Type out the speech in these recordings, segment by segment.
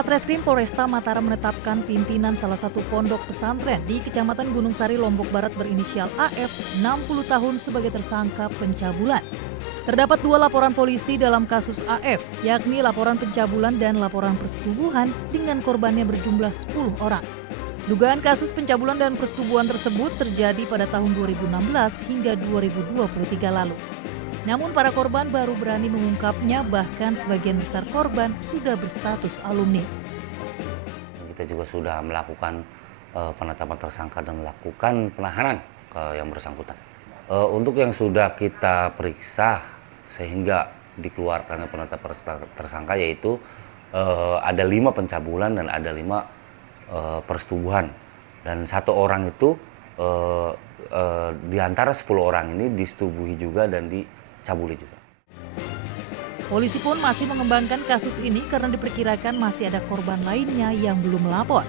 Satreskrim Polresta Mataram menetapkan pimpinan salah satu pondok pesantren di Kecamatan Gunung Sari, Lombok Barat berinisial AF 60 tahun sebagai tersangka pencabulan. Terdapat 2 laporan polisi dalam kasus AF, yakni laporan pencabulan dan laporan persetubuhan dengan korbannya berjumlah 10 orang. Dugaan kasus pencabulan dan persetubuhan tersebut terjadi pada tahun 2016 hingga 2023 lalu. Namun para korban baru berani mengungkapnya, bahkan sebagian besar korban sudah berstatus alumni. Kita juga sudah melakukan penetapan tersangka dan melakukan penahanan ke yang bersangkutan. Untuk yang sudah kita periksa sehingga dikeluarkan penetapan tersangka yaitu ada 5 pencabulan dan ada 5 persetubuhan. Dan 1 orang itu di antara 10 orang ini disetubuhi juga dan dicabuli juga. Polisi pun masih mengembangkan kasus ini karena diperkirakan masih ada korban lainnya yang belum melapor.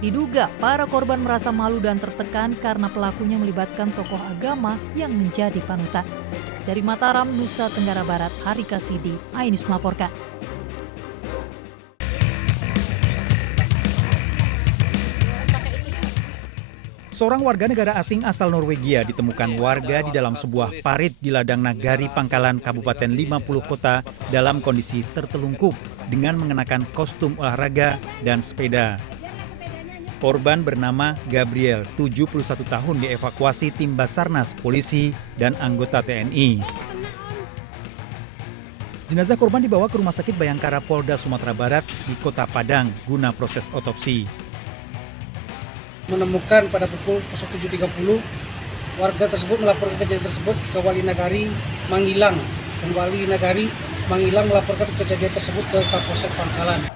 Diduga para korban merasa malu dan tertekan karena pelakunya melibatkan tokoh agama yang menjadi panutan. Dari Mataram, Nusa Tenggara Barat, Harika Sidi, Ainus melaporkan. Seorang warga negara asing asal Norwegia ditemukan warga di dalam sebuah parit di ladang Nagari Pangkalan, Kabupaten 50 Kota dalam kondisi tertelungkup dengan mengenakan kostum olahraga dan sepeda. Korban bernama Gabriel, 71 tahun, dievakuasi tim Basarnas, polisi, dan anggota TNI. Jenazah korban dibawa ke Rumah Sakit Bayangkara Polda Sumatera Barat di Kota Padang guna proses otopsi. Menemukan pada pukul 07.30 warga tersebut melaporkan kejadian tersebut ke Wali Nagari Mangilang, dan Wali Nagari Mangilang melaporkan kejadian tersebut ke Kapolsek Pangkalan.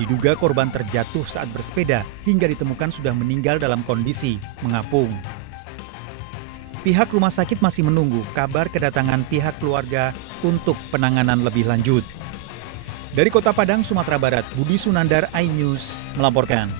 Diduga korban terjatuh saat bersepeda hingga ditemukan sudah meninggal dalam kondisi mengapung. Pihak rumah sakit masih menunggu kabar kedatangan pihak keluarga untuk penanganan lebih lanjut. Dari Kota Padang, Sumatera Barat, Budi Sunandar, iNews melaporkan.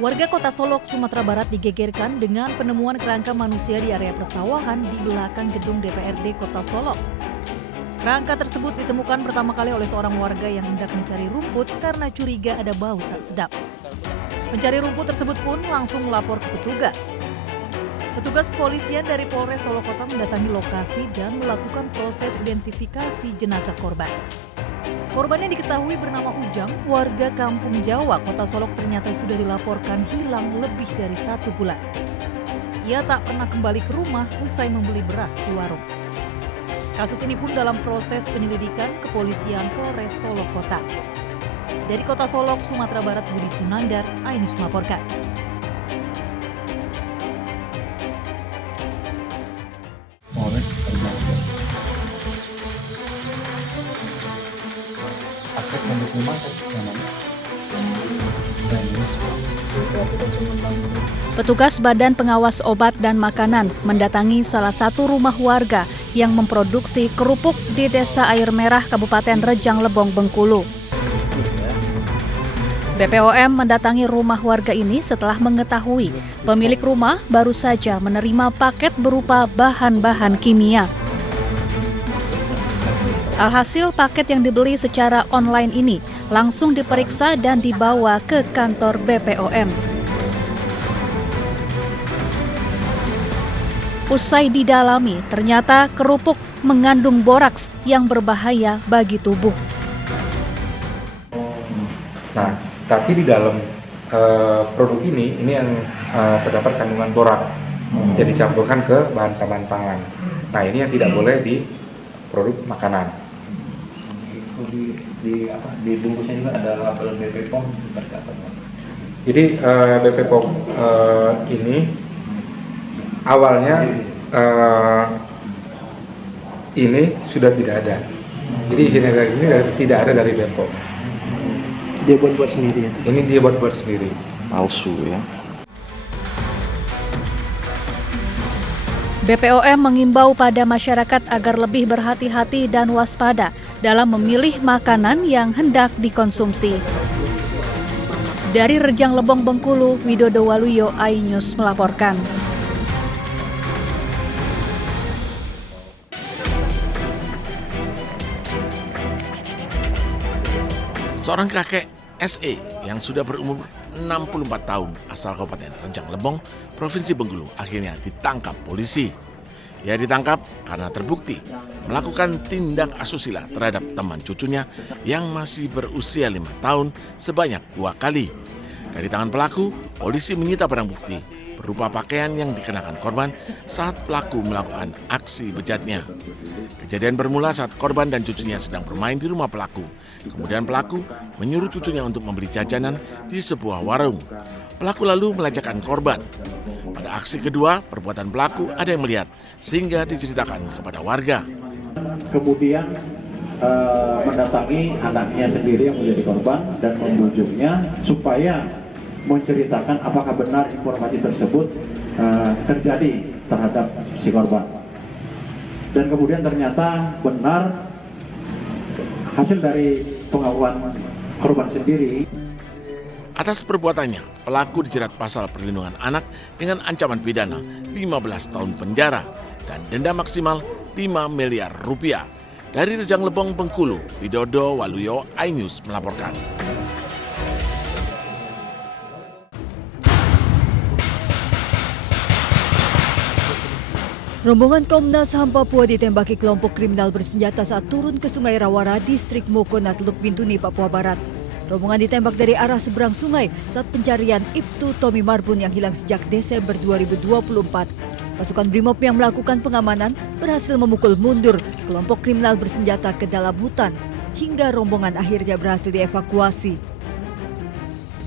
Warga Kota Solok, Sumatera Barat digegerkan dengan penemuan kerangka manusia di area persawahan di belakang gedung DPRD Kota Solok. Kerangka tersebut ditemukan pertama kali oleh seorang warga yang hendak mencari rumput karena curiga ada bau tak sedap. Pencari rumput tersebut pun langsung melapor ke petugas. Petugas kepolisian dari Polres Solok Kota mendatangi lokasi dan melakukan proses identifikasi jenazah korban. Korban yang diketahui bernama Ujang, warga Kampung Jawa, Kota Solok, ternyata sudah dilaporkan hilang lebih dari 1 bulan. Ia tak pernah kembali ke rumah usai membeli beras di warung. Kasus ini pun dalam proses penyelidikan kepolisian Polres Solok Kota. Dari Kota Solok, Sumatera Barat, Budi Sunandar, iNews melaporkan. Polres paket untuk rumah Petugas Badan Pengawas Obat dan Makanan mendatangi salah satu rumah warga yang memproduksi kerupuk di Desa Air Merah, Kabupaten Rejang Lebong, Bengkulu. BPOM mendatangi rumah warga ini setelah mengetahui pemilik rumah baru saja menerima paket berupa bahan-bahan kimia. Alhasil paket yang dibeli secara online ini langsung diperiksa dan dibawa ke kantor BPOM. Usai didalami, ternyata kerupuk mengandung boraks yang berbahaya bagi tubuh. Nah, tapi di dalam produk ini yang terdapat kandungan borak yang dicampurkan ke bahan-bahan pangan. Nah, ini yang tidak boleh di produk makanan. Di bungkusnya juga ada label BP POM seperti apa? Jadi BP POM ini awalnya ini sudah tidak ada. Jadi izin edar ini tidak ada dari BPOM. Dia buat sendiri ya? Ini dia buat sendiri. Palsu ya? BPOM mengimbau pada masyarakat agar lebih berhati-hati dan waspada dalam memilih makanan yang hendak dikonsumsi. Dari Rejang Lebong, Bengkulu, Widodo Waluyo, iNews melaporkan. Seorang kakek SE yang sudah berumur 64 tahun asal Kabupaten Rejang Lebong, Provinsi Bengkulu akhirnya ditangkap polisi. Ia ditangkap karena terbukti melakukan tindak asusila terhadap teman cucunya yang masih berusia 5 tahun sebanyak 2 kali. Dari tangan pelaku, polisi menyita barang bukti berupa pakaian yang dikenakan korban saat pelaku melakukan aksi bejatnya. Kejadian bermula saat korban dan cucunya sedang bermain di rumah pelaku. Kemudian pelaku menyuruh cucunya untuk membeli jajanan di sebuah warung. Pelaku lalu melecehkan korban. Pada aksi kedua, perbuatan pelaku ada yang melihat sehingga diceritakan kepada warga. Kemudian mendatangi anaknya sendiri yang menjadi korban dan membujuknya supaya menceritakan apakah benar informasi tersebut terjadi terhadap si korban. Dan kemudian ternyata benar hasil dari pengakuan korban sendiri. Atas perbuatannya, pelaku dijerat pasal perlindungan anak dengan ancaman pidana 15 tahun penjara dan denda maksimal 5 miliar rupiah. Dari Rejang Lebong, Bengkulu, Widodo Waluyo, iNews melaporkan. Rombongan Komnas HAM Papua ditembaki kelompok kriminal bersenjata saat turun ke Sungai Rawara, Distrik Moko, Teluk Bintuni, Papua Barat. Rombongan ditembak dari arah seberang sungai saat pencarian Ibtu Tommy Marbun yang hilang sejak Desember 2024. Pasukan Brimob yang melakukan pengamanan berhasil memukul mundur kelompok kriminal bersenjata ke dalam hutan hingga rombongan akhirnya berhasil dievakuasi.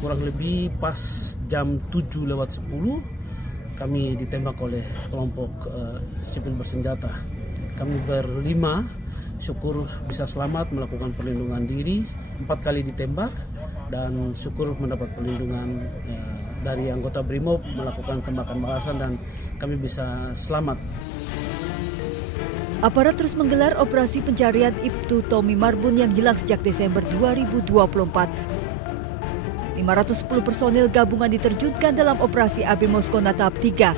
Kurang lebih pas jam 7:10 kami ditembak oleh kelompok sipil bersenjata. Kami berlima, syukur bisa selamat melakukan perlindungan diri, 4 kali ditembak dan syukur mendapat perlindungan dari anggota Brimob melakukan tembakan balasan dan kami bisa selamat. Aparat terus menggelar operasi pencarian Ibtu Tommy Marbun yang hilang sejak Desember 2024. 510 personil gabungan diterjunkan dalam operasi AB Moskona tahap 3.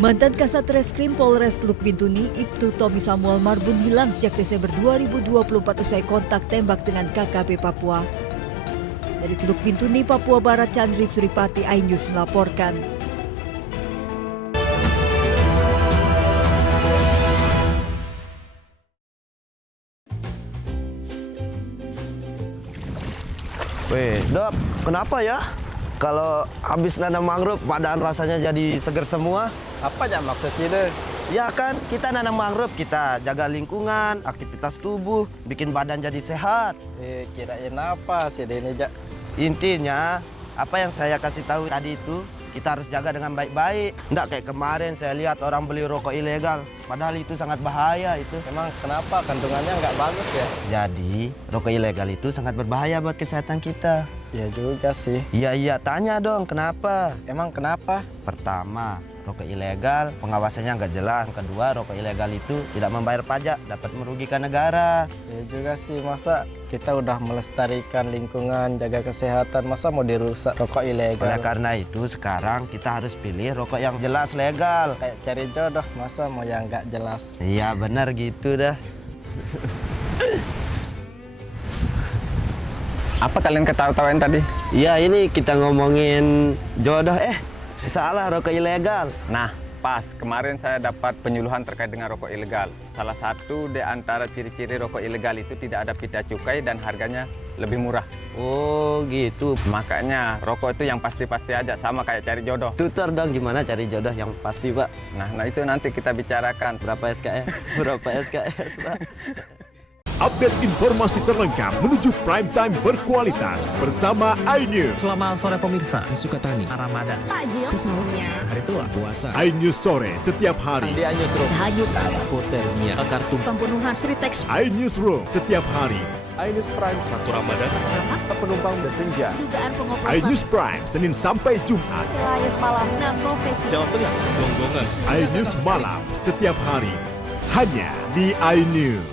Mantan Kasat Reskrim Polres Teluk Bintuni, Ibtu Tommy Samuel Marbun hilang sejak Desember 2024 usai kontak tembak dengan KKP Papua. Dari Teluk Bintuni, Papua Barat, Chandri Suripati, iNews melaporkan. Weh, Dok, kenapa ya? Kalau habis nanam mangrove, badan rasanya jadi seger semua. Apa aja maksudnya? Ya kan, kita nanam mangrove, kita jaga lingkungan, aktivitas tubuh, bikin badan jadi sehat. Kirain apa sih ini, Jak? Intinya, apa yang saya kasih tahu tadi itu, kita harus jaga dengan baik-baik. Nggak kayak kemarin saya lihat orang beli rokok ilegal, padahal itu sangat bahaya itu. Emang kenapa? Kandungannya nggak bagus ya? Jadi, rokok ilegal itu sangat berbahaya buat kesehatan kita. Ya juga sih. Iya, tanya dong, kenapa? Emang kenapa? Pertama, rokok ilegal pengawasannya nggak jelas. Kedua, rokok ilegal itu tidak membayar pajak, dapat merugikan negara. Ya juga sih, masa kita udah melestarikan lingkungan, jaga kesehatan, masa mau dirusak rokok ilegal? Oleh karena itu sekarang kita harus pilih rokok yang jelas legal. Kayak cari jodoh, masa mau yang nggak jelas? Iya benar gitu dah. Apa kalian ketawa-tawain tadi? Iya ini kita ngomongin jodoh, salah rokok ilegal. Nah, pas kemarin saya dapat penyuluhan terkait dengan rokok ilegal. Salah satu di antara ciri-ciri rokok ilegal itu tidak ada pita cukai dan harganya lebih murah. Oh gitu. Makanya rokok itu yang pasti-pasti aja, sama kayak cari jodoh. Tutor dong gimana cari jodoh yang pasti, Pak. Nah itu nanti kita bicarakan. Berapa SKS? Berapa SKS, Pak? Update informasi terlengkap menuju prime time berkualitas bersama iNews. Selamat sore pemirsa, Sukatani, Ramadan, takjil, sahurnya, hari tua, puasa. iNews sore setiap hari. Di iNewsroom, hanyut, hipotermia, kartu, pembunuhan, Sritex. iNewsroom setiap hari. iNews Prime 1 Ramadan, penumpang bersenja. Dugaan pengoplosan. iNews Prime Senin sampai Jumat. Layus malam 6 profesi. Jawa Tengah, Gonggongan. iNews malam setiap hari hanya di iNews.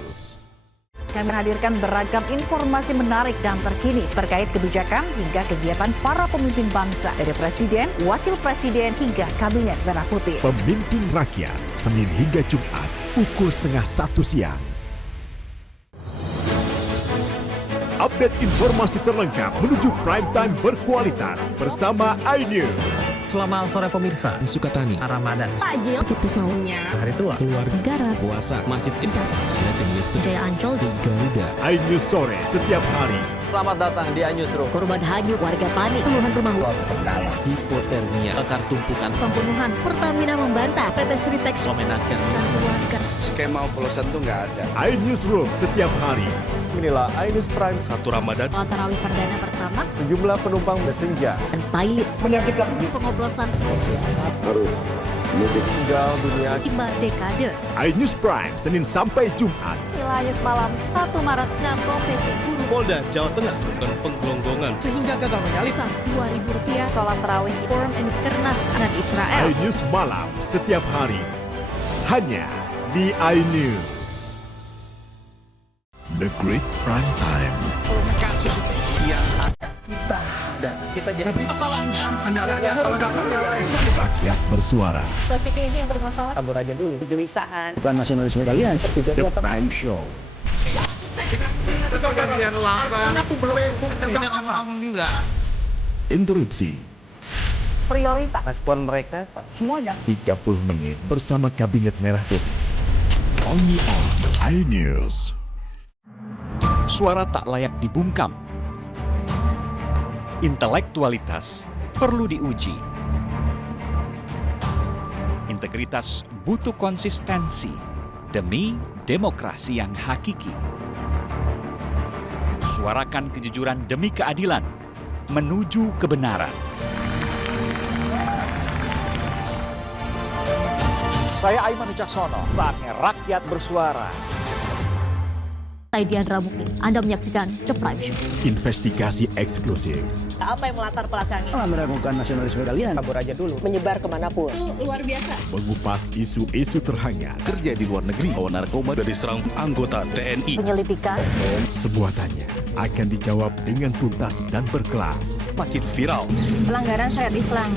akan menghadirkan beragam informasi menarik dan terkini terkait kebijakan hingga kegiatan para pemimpin bangsa dari Presiden, Wakil Presiden hingga Kabinet Merah Putih. Pemimpin Rakyat, Senin hingga Jumat, pukul 12:30 siang. Update informasi terlengkap menuju prime time berkualitas bersama iNews. Selamat sore pemirsa, Sukatani, Ramadan, Takjil, pesawatnya, hari tua, keluarga, negara, puasa, masjid Intas, Silating Listrik, Jaya Ancol, Garuda. iNews sore setiap hari. Selamat datang di iNewsroom. korban hanyut, warga panik, puluhan rumah Hipotermia, akar tumpukan, pembunuhan, Pertamina membantah, PT Sritex memenangkan dan keluarga. Skema oplosan tuh nggak ada. iNewsroom setiap hari. Inilah iNews Prime 1 Ramadan. Sholat tarawih perdana pertama Sejumlah penumpang bersenja. dan pilot Menyakitkan pengoplosan harus tinggal dunia 5 dekade. iNews Prime Senin sampai Jumat. Inilah News Malam 1 Maret 6 profesi guru. Polda Jawa Tengah dan penggelonggongan Sehingga gagal menyalip. Rp2.000 sholat tarawih forum in Kernas anak Israel. iNews malam setiap hari. Hanya di iNews. The Great Prime Time. Kita jadi masalahnya. Rakyat bersuara. Topik ini yang bermasalah. Kabur aja dulu. Kegelisahan. Bukan nasionalisme kalian. The Prime Show. Interupsi Prioritas. Respon mereka Semuanya. 30 menit bersama Kabinet Merah Putih. Only on iNews. Suara tak layak dibungkam. Intelektualitas perlu diuji. Integritas butuh konsistensi demi demokrasi yang hakiki. Suarakan kejujuran demi keadilan menuju kebenaran. Saya Aiman Wicaksono, saatnya rakyat bersuara. Saya Diandra Mukti. Anda menyaksikan The Prime Show. Investigasi eksklusif. Apa yang melatar belakangi? Meragukan nasionalisme kalian. Kabur aja dulu. Menyebar kemanapun. Luar biasa. Mengupas isu-isu terhangat. kerja di luar negeri. Bawa narkoba dari serang anggota TNI. Penyelidikan. Semua tanya akan dijawab dengan tuntas dan berkelas. Makin viral. Pelanggaran syariat Islam.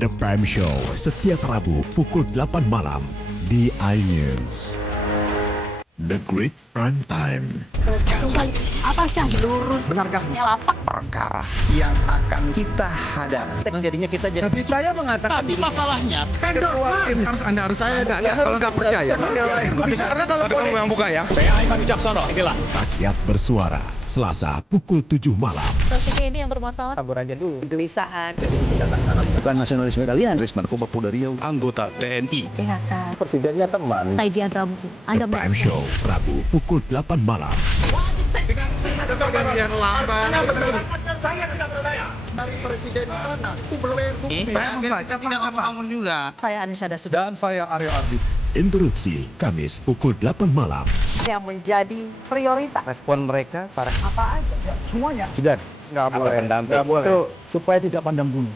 The Prime Show setiap Rabu pukul 8 malam di iNews. The Great Prime Time. Apakah lurus? Benarkah lapak? perkara yang akan kita hadapi? Jadinya kita jadi. Tapi saya mengatakan. Tapi masalahnya kan harus Anda harus saya kalau nggak percaya. Karena kalau kamu yang buka ya. Saya Aiman Wicaksono. Inilah. Rakyat bersuara Selasa pukul 7 malam. Topik ini yang bermasalah. Kabur aja dulu. Kegelisahan. Bukan nasionalisme kalian. Res narkoba Polda Riau, anggota TNI. PHK. Presidennya teman. Saya Diandra Mukti. Anda The Prime Show Rabu pukul 8 malam. Yang lambat. Saya tidak percaya. Dari presiden sana itu belum bukti. Saya membaca tidak ngomong juga. Saya Anissa Dasud. Dan saya Aryo Ardi. Interupsi Kamis pukul 8 malam. Yang menjadi prioritas. respon mereka para Apa aja? Semuanya. Tidak. nggak boleh. Itu supaya tidak pandang bulu.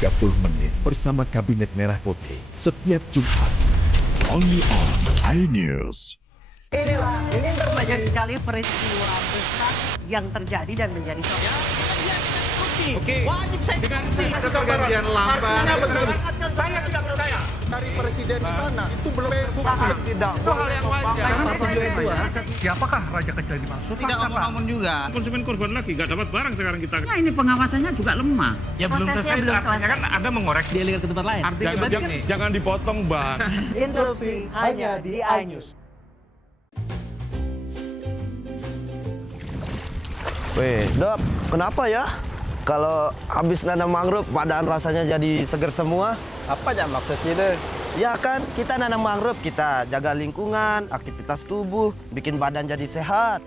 30 menit bersama Kabinet Merah Putih setiap Jumat. Only on iNews. Inilah banyak sekali peristiwa besar yang terjadi dan menjadi soal. Oke. Wajib saya dengan pergantian lambat. Saya tidak percaya. Dari presiden di sana itu belum bukti. Tidak. Itu hal yang wajar. Siapakah raja kecil dimaksud? Tidak ngomong juga. Konsumen korban lagi, nggak dapat barang sekarang kita. Nah, ini pengawasannya juga lemah. Ya Prosesnya belum selesai. Kan ada mengoreksi. Dia lihat ke tempat lain. Jangan dipotong, Bang. Interupsi hanya di iNews. Weh, Dok, kenapa ya? Kalau habis nanam mangrove, badan rasanya jadi seger semua. Apa aja maksud sih deh? Ya kan, kita nanam mangrove, kita jaga lingkungan, aktivitas tubuh, bikin badan jadi sehat.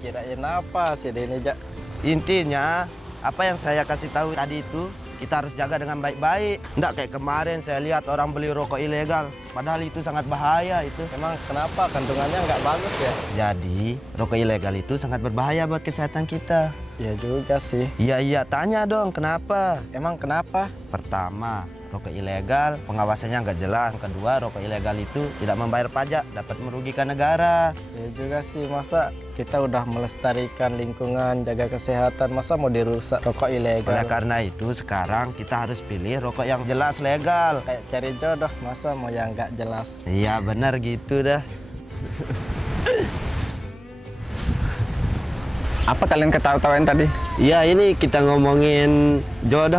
Kirain apa sih ini, Jak? Intinya, apa yang saya kasih tahu tadi itu, kita harus jaga dengan baik-baik. Nggak kayak kemarin saya lihat orang beli rokok ilegal, padahal itu sangat bahaya itu. Emang kenapa? Kandungannya nggak bagus ya? Jadi, rokok ilegal itu sangat berbahaya buat kesehatan kita. Ya juga sih. Iya, tanya dong kenapa? Emang kenapa? Pertama, rokok ilegal, pengawasannya nggak jelas. Kedua, rokok ilegal itu tidak membayar pajak, dapat merugikan negara. Ya juga sih, masa kita udah melestarikan lingkungan, jaga kesehatan, masa mau dirusak rokok ilegal? Oleh karena itu, sekarang kita harus pilih rokok yang jelas legal. Kayak cari jodoh, masa mau yang nggak jelas? Iya, benar gitu dah. Apa kalian ketawa-tawain tadi? Iya, ini kita ngomongin jodoh.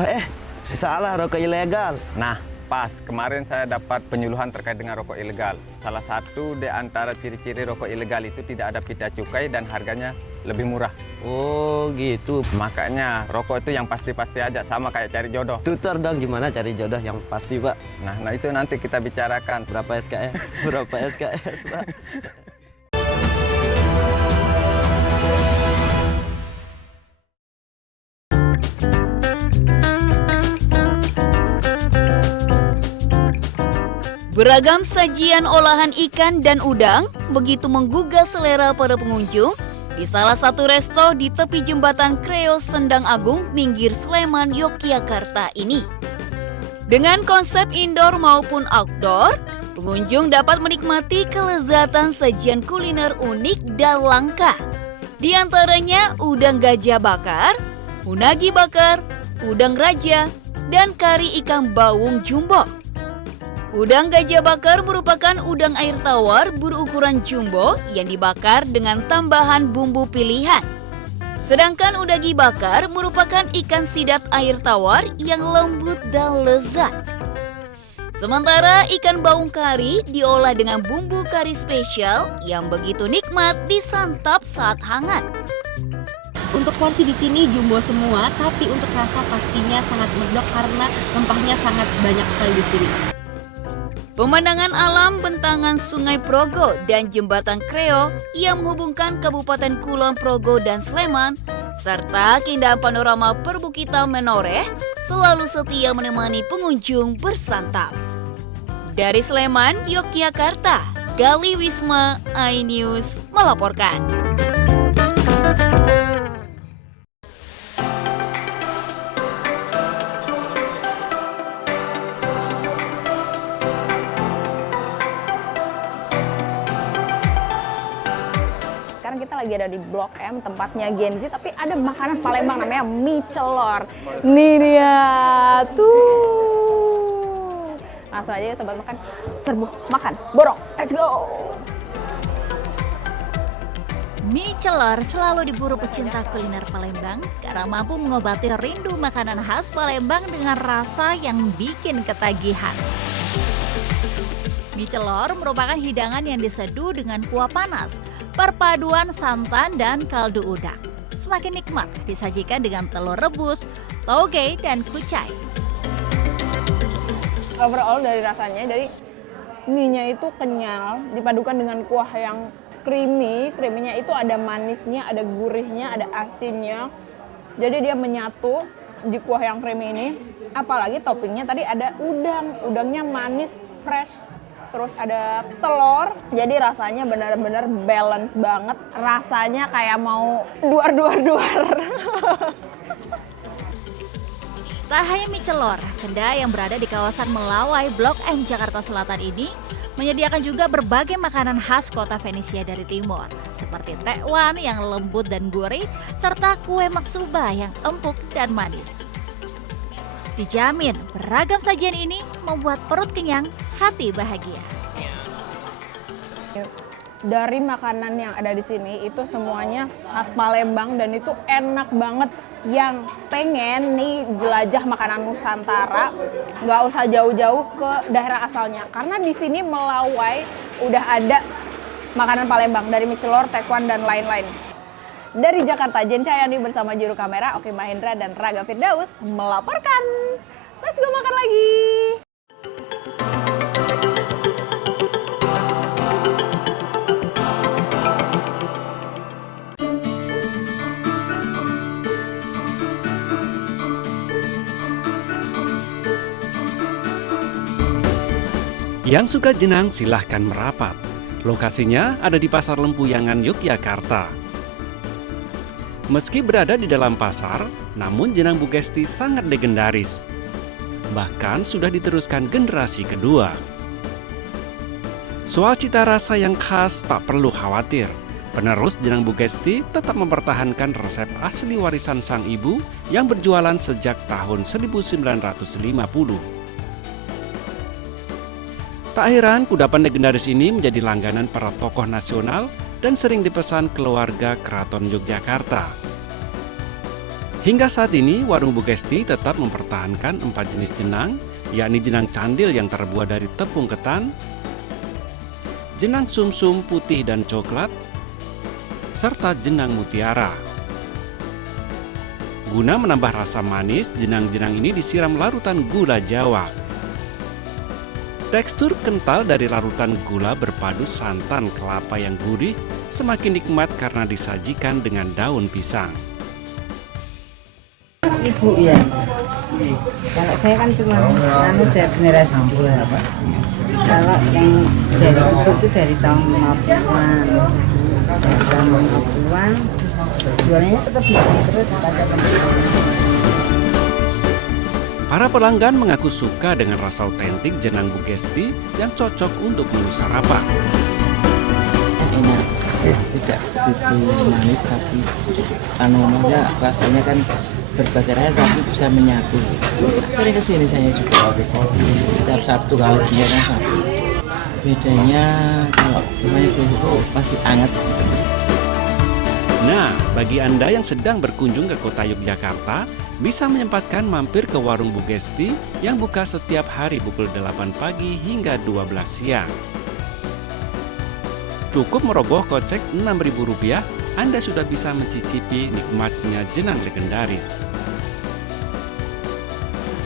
Salah, rokok ilegal. Nah, pas. Kemarin saya dapat penyuluhan terkait dengan rokok ilegal. Salah satu di antara ciri-ciri rokok ilegal itu tidak ada pita cukai dan harganya lebih murah. Oh, gitu. Makanya rokok itu yang pasti-pasti aja, sama kayak cari jodoh. Tutor dong gimana cari jodoh yang pasti, Pak. Nah itu nanti kita bicarakan. Berapa SKS? Berapa SKS, Pak? Beragam sajian olahan ikan dan udang begitu menggugah selera para pengunjung di salah satu resto di tepi jembatan Kreo Sendang Agung, Minggir Sleman, Yogyakarta ini. Dengan konsep indoor maupun outdoor, pengunjung dapat menikmati kelezatan sajian kuliner unik dan langka. Di antaranya udang gajah bakar, unagi bakar, udang raja, dan kari ikan bawung jumbo. Udang gajah bakar merupakan udang air tawar berukuran jumbo yang dibakar dengan tambahan bumbu pilihan. Sedangkan udagi bakar merupakan ikan sidat air tawar yang lembut dan lezat. Sementara ikan baung kari diolah dengan bumbu kari spesial yang begitu nikmat disantap saat hangat. Untuk porsi di sini jumbo semua, tapi untuk rasa pastinya sangat medok karena rempahnya sangat banyak sekali di sini. Pemandangan alam bentangan Sungai Progo dan Jembatan Kreo yang menghubungkan Kabupaten Kulon Progo dan Sleman, serta keindahan panorama perbukitan Menoreh selalu setia menemani pengunjung bersantap. Dari Sleman, Yogyakarta, Gali Wisma, iNews melaporkan. Sekarang kita lagi ada di Blok M, tempatnya Gen Z, tapi ada makanan Palembang namanya mie celor. Nih dia, tuh. Langsung aja ya sobat makan, serbu makan, borong, let's go! Mie celor selalu diburu pecinta kuliner Palembang karena mampu mengobati rindu makanan khas Palembang dengan rasa yang bikin ketagihan. Mie celor merupakan hidangan yang diseduh dengan kuah panas, perpaduan santan dan kaldu udang. Semakin nikmat disajikan dengan telur rebus, toge, dan kucai. Overall dari rasanya, dari mie-nya itu kenyal, dipadukan dengan kuah yang creamy. Creamy-nya itu ada manisnya, ada gurihnya, ada asinnya. Jadi dia menyatu di kuah yang creamy ini. Apalagi toppingnya tadi ada udang. Udangnya manis, fresh. Terus ada telur, jadi rasanya benar-benar balance banget. Rasanya kayak mau duar. Tak hanya mie celor, kedai yang berada di kawasan Melawai, Blok M, Jakarta Selatan ini menyediakan juga berbagai makanan khas kota Venesia dari timur, seperti tekwan yang lembut dan gurih, serta kue maksuba yang empuk dan manis. Dijamin beragam sajian ini membuat perut kenyang, hati bahagia. Dari makanan yang ada di sini itu semuanya khas Palembang dan itu enak banget. Yang pengen nih jelajah makanan Nusantara, nggak usah jauh-jauh ke daerah asalnya, karena di sini Melawai udah ada makanan Palembang dari mie celor, tekwan dan lain-lain. Dari Jakarta, Jen Cahyani bersama juru kamera Oki Mahendra dan Raga Firdaus melaporkan. Let's go makan lagi. Yang suka jenang silahkan merapat. Lokasinya ada di Pasar Lempuyangan, Yogyakarta. Meski berada di dalam pasar, namun jenang Bu Gesti sangat legendaris. Bahkan sudah diteruskan generasi kedua. Soal cita rasa yang khas tak perlu khawatir. Penerus jenang Bu Gesti tetap mempertahankan resep asli warisan sang ibu yang berjualan sejak tahun 1950. Tak heran kudapan legendaris ini menjadi langganan para tokoh nasional dan sering dipesan keluarga Keraton Yogyakarta. Hingga saat ini, warung Bu Gesti tetap mempertahankan 4 jenis jenang, yakni jenang candil yang terbuat dari tepung ketan, jenang sumsum putih dan coklat, serta jenang mutiara. Guna menambah rasa manis, jenang-jenang ini disiram larutan gula Jawa. Tekstur kental dari larutan gula berpadu santan kelapa yang gurih semakin nikmat karena disajikan dengan daun pisang. Ibu ya, kalau saya kan cuma dari generasi kedua. Kalau yang dari ibu itu dari tahun 50-an. Dari tahun 50-an, jualannya tetap bisa terus pada Para pelanggan mengaku suka dengan rasa otentik jenang Bu Gesti yang cocok untuk menu sarapan. Enak, tidak begitu manis tapi rasanya kan berbagai rasa tapi bisa menyatu. Sering kesini saya juga. Setiap Sabtu kalau dia kan Sabtu. Bedanya kalau itu masih hangat. Nah, bagi Anda yang sedang berkunjung ke kota Yogyakarta, bisa menyempatkan mampir ke warung Bu Gesti yang buka setiap hari pukul 8 pagi hingga 12 siang. Cukup merogoh kocek Rp6.000, Anda sudah bisa mencicipi nikmatnya jenang legendaris.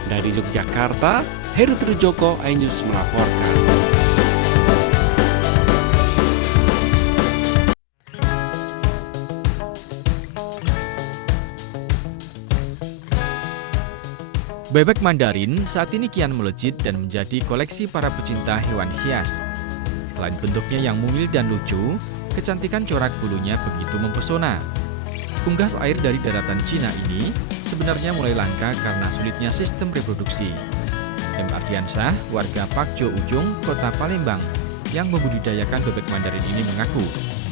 Dari Yogyakarta, Heru Trujoko, iNews melaporkan. Bebek Mandarin saat ini kian melejit dan menjadi koleksi para pecinta hewan hias. Selain bentuknya yang mungil dan lucu, kecantikan corak bulunya begitu mempesona. Unggas air dari daratan Cina ini sebenarnya mulai langka karena sulitnya sistem reproduksi. M. Ardiansyah, warga Pakjo Ujung, kota Palembang, yang membudidayakan bebek Mandarin ini mengaku,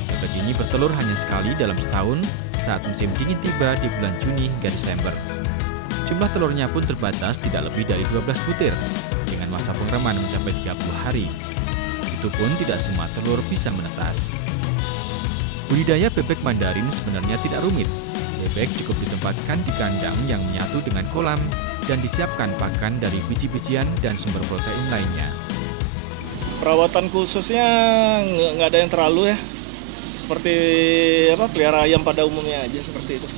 bebek ini bertelur hanya sekali dalam setahun saat musim dingin tiba di bulan Juni hingga Desember. Jumlah telurnya pun terbatas tidak lebih dari 12 butir, dengan masa pengereman mencapai 30 hari. Itu pun tidak semua telur bisa menetas. Budidaya bebek Mandarin sebenarnya tidak rumit. Bebek cukup ditempatkan di kandang yang menyatu dengan kolam dan disiapkan pakan dari biji-bijian dan sumber protein lainnya. Perawatan khususnya nggak ada yang terlalu ya, seperti pelihara ayam pada umumnya aja seperti itu.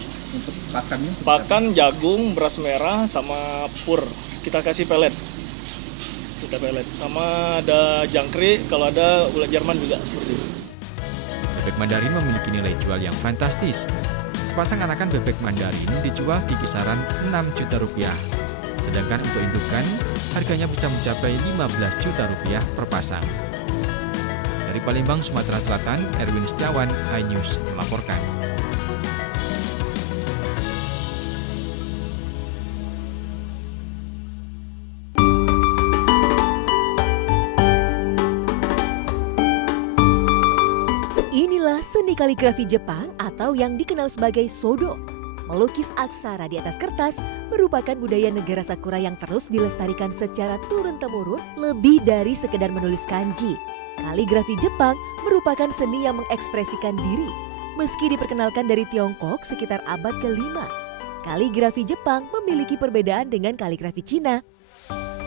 Pakan jagung, beras merah, sama pur. Kita kasih pelet. Sama ada jangkrik, kalau ada ulat Jerman juga seperti itu. Bebek Mandarin memiliki nilai jual yang fantastis. Sepasang anakan bebek Mandarin dijual di kisaran Rp6 juta. Sedangkan untuk indukan, harganya bisa mencapai Rp15 juta per pasang. Dari Palembang, Sumatera Selatan, Erwin Setiawan, iNews melaporkan. Inilah seni kaligrafi Jepang atau yang dikenal sebagai Sodo. Melukis aksara di atas kertas merupakan budaya negara Sakura yang terus dilestarikan secara turun-temurun lebih dari sekedar menulis kanji. Kaligrafi Jepang merupakan seni yang mengekspresikan diri. Meski diperkenalkan dari Tiongkok sekitar abad ke-5, kaligrafi Jepang memiliki perbedaan dengan kaligrafi Cina.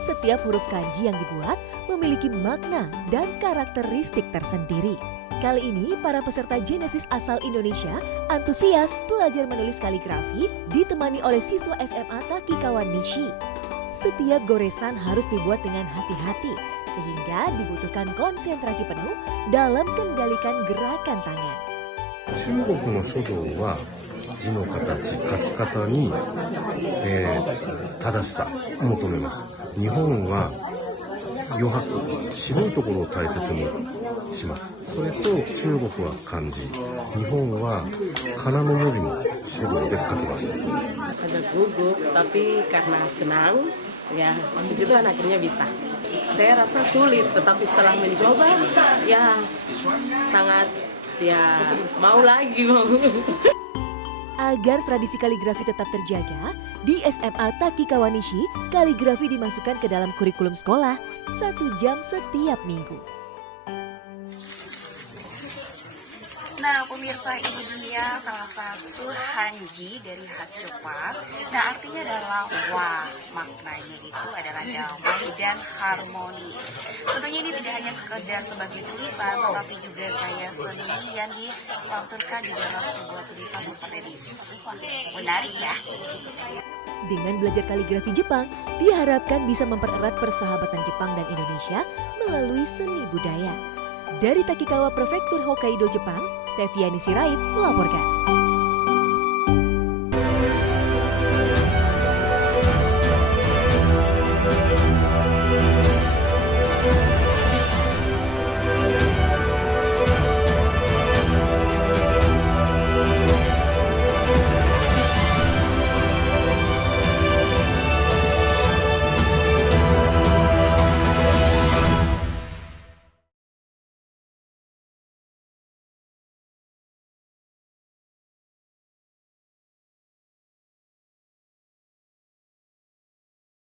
Setiap huruf kanji yang dibuat memiliki makna dan karakteristik tersendiri. Kali ini, para peserta Genesis asal Indonesia antusias belajar menulis kaligrafi ditemani oleh siswa SMA Takikawan Nishi. Setiap goresan harus dibuat dengan hati-hati, sehingga dibutuhkan konsentrasi penuh dalam kendalikan gerakan tangan. 中国の書道は字の形、書き方に、正しさを求めます。日本は余白、白いところを大切にします。それと中国は漢字、日本は仮名の文字も書道で書きます。 Agak gugup, tapi karena senang, ya puji Tuhan akhirnya bisa. Saya rasa sulit, tetapi setelah mencoba, ya sangat ya mau lagi mau. Agar tradisi kaligrafi tetap terjaga, di SMA Taki Kawanishi, kaligrafi dimasukkan ke dalam kurikulum sekolah 1 jam setiap minggu. Nah, pemirsa, ini dia salah satu hanji dari khas Jepang. Nah, artinya adalah wah, maknanya itu adalah damai dan harmonis. Tentunya ini tidak hanya sekedar sebagai tulisan, tetapi juga gaya seni yang dilanturkan di dalam sebuah tulisan seperti ini. Wah, menarik ya. Dengan belajar kaligrafi Jepang, diharapkan bisa mempererat persahabatan Jepang dan Indonesia melalui seni budaya. Dari Takikawa Prefektur Hokkaido, Jepang, Steviani Sirait melaporkan.